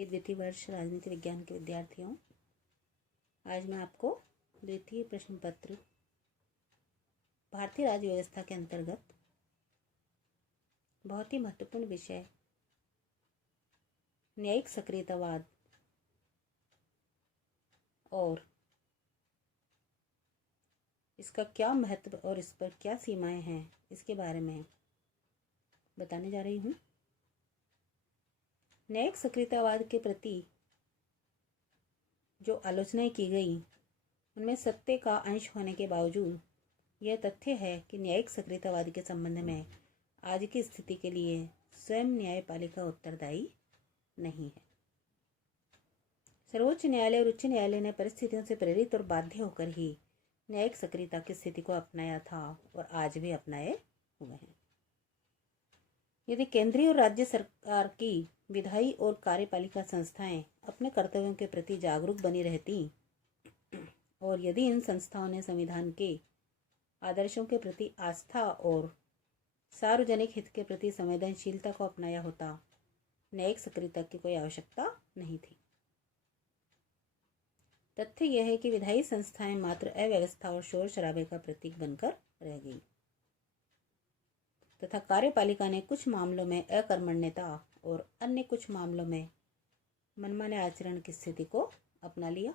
ये द्वितीय वर्ष राजनीति विज्ञान के विद्यार्थियों, आज मैं आपको द्वितीय प्रश्न पत्र भारतीय राज्य व्यवस्था के अंतर्गत बहुत ही महत्वपूर्ण विषय न्यायिक सक्रियतावाद और इसका क्या महत्व और इस पर क्या सीमाएं हैं, इसके बारे में बताने जा रही हूँ। न्यायिक सक्रियतावाद के प्रति जो आलोचनाएं की गई उनमें सत्य का अंश होने के बावजूद यह तथ्य है कि न्यायिक सक्रियतावाद के संबंध में आज की स्थिति के लिए स्वयं न्यायपालिका उत्तरदायी नहीं है। सर्वोच्च न्यायालय और उच्च न्यायालय ने परिस्थितियों से प्रेरित और बाध्य होकर ही न्यायिक सक्रियता की स्थिति को अपनाया था और आज भी अपनाए हुए हैं। यदि केंद्रीय और राज्य सरकार की विधायी और कार्यपालिका संस्थाएं अपने कर्तव्यों के प्रति जागरूक बनी रहती और यदि इन संस्थाओं ने संविधान के आदर्शों के प्रति आस्था और सार्वजनिक हित के प्रति संवेदनशीलता को अपनाया होता, न्यायिक सक्रियता की कोई आवश्यकता नहीं थी। तथ्य यह है कि विधायी संस्थाएं मात्र अव्यवस्था और शोर शराबे का प्रतीक बनकर रह गई तथा कार्यपालिका ने कुछ मामलों में अकर्मण्यता और अन्य कुछ मामलों में मनमाने आचरण की स्थिति को अपना लिया।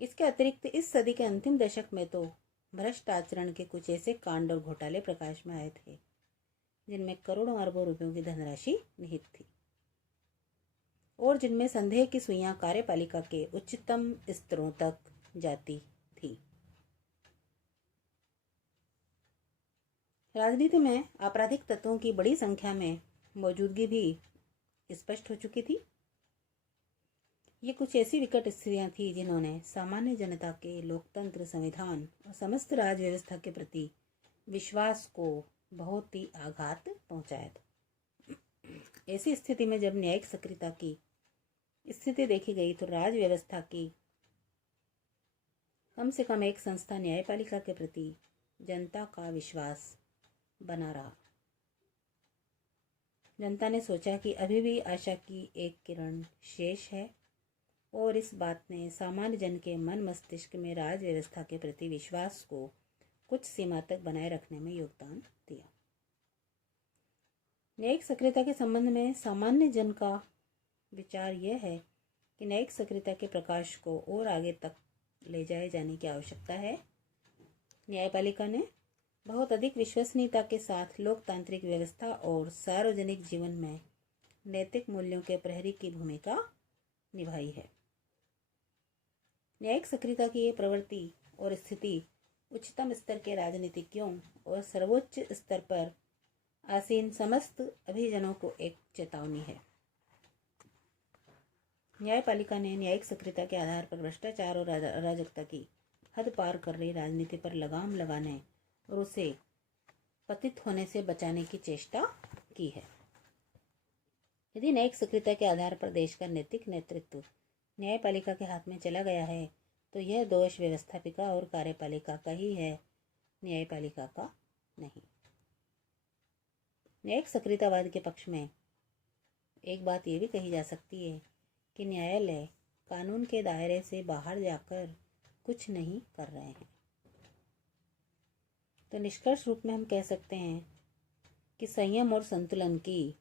इसके अतिरिक्त इस सदी के अंतिम दशक में तो भ्रष्ट आचरण के कुछ ऐसे कांड और घोटाले प्रकाश में आए थे जिनमें करोड़ों अरबों रुपयों की धनराशि निहित थी और जिनमें संदेह की सुइयां कार्यपालिका के उच्चतम स्तरों तक जाती थी। राजनीति में आपराधिक तत्वों की बड़ी संख्या में मौजूदगी भी स्पष्ट हो चुकी थी। ये कुछ ऐसी विकट स्थितियां थी जिन्होंने सामान्य जनता के लोकतंत्र, संविधान और समस्त राज्य व्यवस्था के प्रति विश्वास को बहुत ही आघात पहुंचाया था। ऐसी स्थिति में जब न्यायिक सक्रियता की स्थिति देखी गई तो राज्य व्यवस्था की कम से कम एक संस्था न्यायपालिका के प्रति जनता का विश्वास बना रहा। जनता ने सोचा कि अभी भी आशा की एक किरण शेष है और इस बात ने सामान्य जन के मन मस्तिष्क में राज्य व्यवस्था के प्रति विश्वास को कुछ सीमा तक बनाए रखने में योगदान दिया। न्यायिक सक्रियता के संबंध में सामान्य जन का विचार यह है कि न्यायिक सक्रियता के प्रकाश को और आगे तक ले जाए जाने की आवश्यकता है। न्यायपालिका ने बहुत अधिक विश्वसनीयता के साथ लोकतांत्रिक व्यवस्था और सार्वजनिक जीवन में नैतिक मूल्यों के प्रहरी की भूमिका निभाई है। न्यायिक सक्रियता की ये प्रवृत्ति और स्थिति उच्चतम स्तर के राजनीतिज्ञों और सर्वोच्च स्तर पर आसीन समस्त अभिजनों को एक चेतावनी है। न्यायपालिका ने न्यायिक सक्रियता के आधार पर भ्रष्टाचार और अराजकता की हद पार कर रही राजनीति पर लगाम लगाने और उसे पतित होने से बचाने की चेष्टा की है। यदि न्यायिक सक्रियता के आधार पर देश का नैतिक नेतृत्व न्यायपालिका के हाथ में चला गया है तो यह दोष व्यवस्थापिका और कार्यपालिका का ही है, न्यायपालिका का नहीं। न्यायिक सक्रियतावाद के पक्ष में एक बात यह भी कही जा सकती है कि न्यायालय कानून के दायरे से बाहर जाकर कुछ नहीं कर रहे हैं। तो निष्कर्ष रूप में हम कह सकते हैं कि संयम और संतुलन की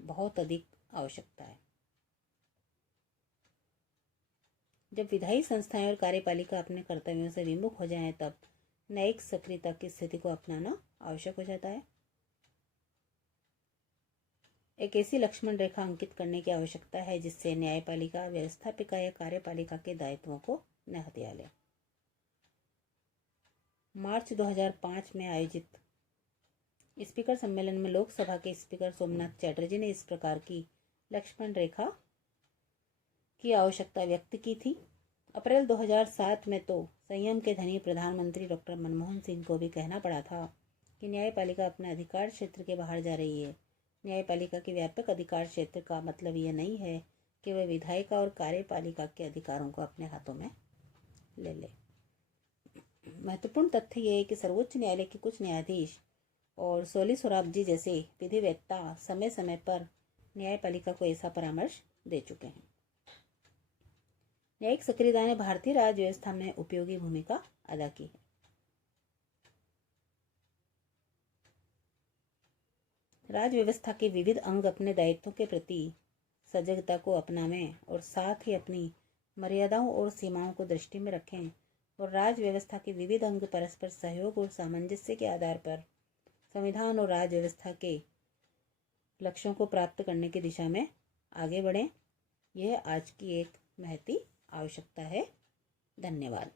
बहुत अधिक आवश्यकता है। जब विधायी संस्थाएं और कार्यपालिका अपने कर्तव्यों से विमुख हो जाएं तब न्यायिक सक्रियता की स्थिति को अपनाना आवश्यक हो जाता है। एक ऐसी लक्ष्मण रेखा अंकित करने की आवश्यकता है जिससे न्यायपालिका व्यवस्थापिका या कार्यपालिका के दायित्वों को न हथिया ले। मार्च 2005 में आयोजित स्पीकर सम्मेलन में लोकसभा के स्पीकर सोमनाथ चैटर्जी ने इस प्रकार की लक्ष्मण रेखा की आवश्यकता व्यक्त की थी। अप्रैल 2007 में तो संयम के धनी प्रधानमंत्री डॉक्टर मनमोहन सिंह को भी कहना पड़ा था कि न्यायपालिका अपने अधिकार क्षेत्र के बाहर जा रही है। न्यायपालिका के व्यापक अधिकार क्षेत्र का मतलब यह नहीं है कि वह विधायिका और कार्यपालिका के अधिकारों को अपने हाथों में ले ले। महत्वपूर्ण तथ्य यह है कि सर्वोच्च न्यायालय के कुछ न्यायाधीश और सोली सोराबजी जैसे विधिवेत्ता समय समय पर न्यायपालिका को ऐसा परामर्श दे चुके हैं। न्यायिक सक्रियता ने भारतीय राज्य व्यवस्था में उपयोगी भूमिका अदा की है। राज्य व्यवस्था के विविध अंग अपने दायित्वों के प्रति सजगता को अपनावें और साथ ही अपनी मर्यादाओं और सीमाओं को दृष्टि में रखें और राज्य व्यवस्था के विविध अंग परस्पर सहयोग और सामंजस्य के आधार पर संविधान और राज्य व्यवस्था के लक्ष्यों को प्राप्त करने की दिशा में आगे बढ़ें। यह आज की एक महती आवश्यकता है। धन्यवाद।